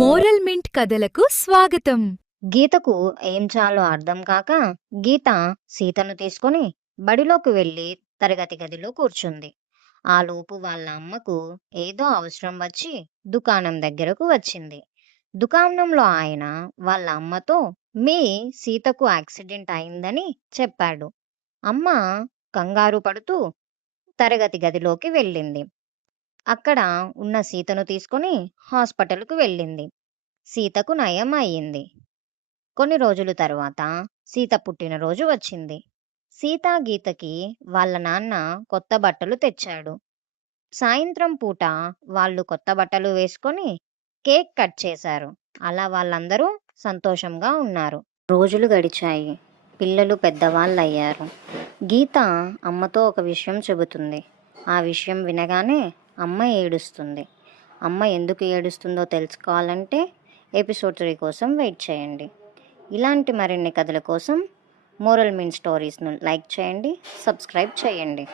Moral mint కథలకు స్వాగతం. గీతకు ఏం చాలో అర్థం కాక గీత సీతను తీసుకొని బడిలోకి వెళ్ళి తరగతి గదిలో కూర్చుంది. ఆలోపు వాళ్ళ అమ్మకు ఏదో అవసరం వచ్చి దుకాణం దగ్గరకు వచ్చింది. దుకాణంలో ఆయన వాళ్ళ అమ్మతో మీ సీతకు యాక్సిడెంట్ అయిందని చెప్పాడు. అమ్మ కంగారు పడుతూ తరగతి గదిలోకి వెళ్ళింది. అక్కడ ఉన్న సీతను తీసుకొని హాస్పిటల్కు వెళ్ళింది. సీతకు నయం అయ్యింది. కొన్ని రోజుల తరువాత సీత పుట్టినరోజు వచ్చింది. సీత గీతకి వాళ్ళ నాన్న కొత్త బట్టలు తెచ్చాడు. సాయంత్రం పూట వాళ్ళు కొత్త బట్టలు వేసుకొని కేక్ కట్ చేశారు. అలా వాళ్ళందరూ సంతోషంగా ఉన్నారు. రోజులు గడిచాయి. పిల్లలు పెద్దవాళ్ళయ్యారు. గీత అమ్మతో ఒక విషయం చెబుతుంది. ఆ విషయం వినగానే అమ్మ ఏడుస్తుంది. అమ్మ ఎందుకు ఏడుస్తుందో తెలుసుకోవాలంటే ఎపిసోడ్ 3 కోసం వెయిట్ చేయండి. ఇలాంటి మరిన్ని కథల కోసం మోరల్ మీన్ స్టోరీస్ను లైక్ చేయండి, సబ్స్క్రైబ్ చేయండి.